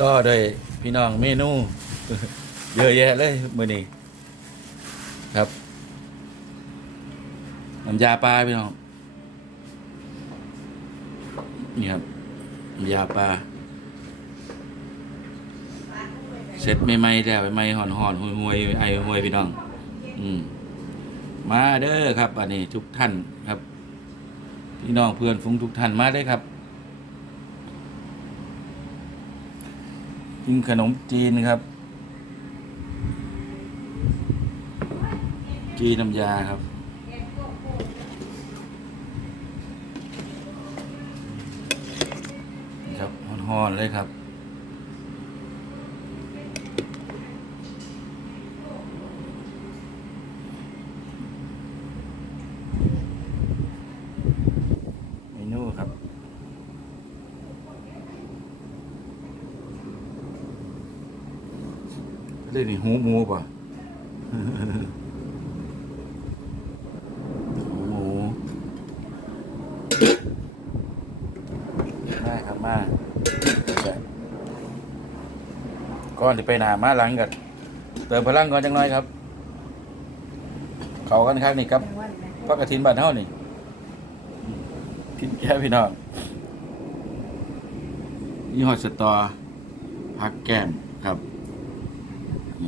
ต่อด้วยพี่น้องเมนู เยอะแยะเลยมือนี้ครับน้ำยาปลาพี่น้องนี่ครับน้ำยาปลาเสร็จใหม่ๆแล้วใหม่ๆห่อนๆห่วยๆไอห่วยพี่น้อง อืมมาเด้อครับอันนี้ทุกท่านครับ พี่น้องเพื่อนฟุ้งทุกท่านมาได้ครับ กินขนมจีนครับ จีนน้ำยาครับนะครับห่อนๆเลยครับ เมนูครับ เรียกนี่หูหมูป่ะหูหมูมาครับมาก่อนที่ไปหนามาหลังกันเติมพลังก่อนจังน้อยครับ เขากันครับนี่ครับพักกระถินบ้านเท่านี่กินแค่พี่น้องยี่ห้อสตอพักแก้มครับ ข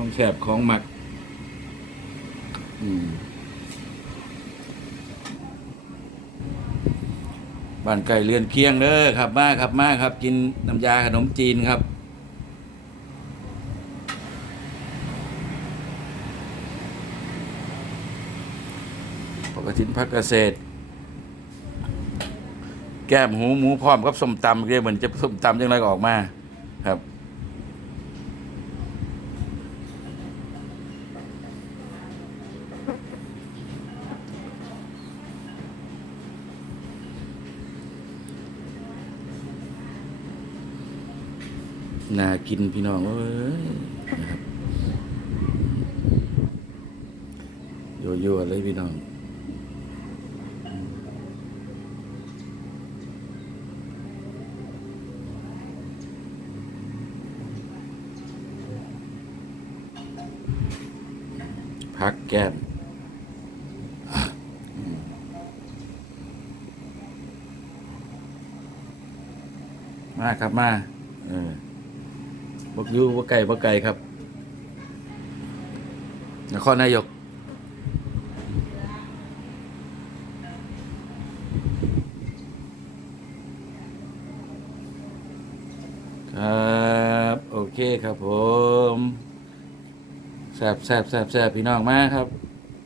องแสบของหมัก อืมบ้านไก่เรือนเคียงเด้อครับมาครับมาครับ กินน้ำยาขนมจีนครับปกติพักเกษตร แก้มหูหมูพร้อมกับส้มตำเรียกเหมือนจะส้มตำยังไงก็ออกมา ครับน่ากินพี่น้องเอ้ยนะครับโย่เลยพี่น้อง พักแก้มมาครับมาเออบกอยูบกไก่บกไก่ครับ นครนายก ครับ โอเคครับผม แซบแซบแซบแซบพี่น้องมาครับ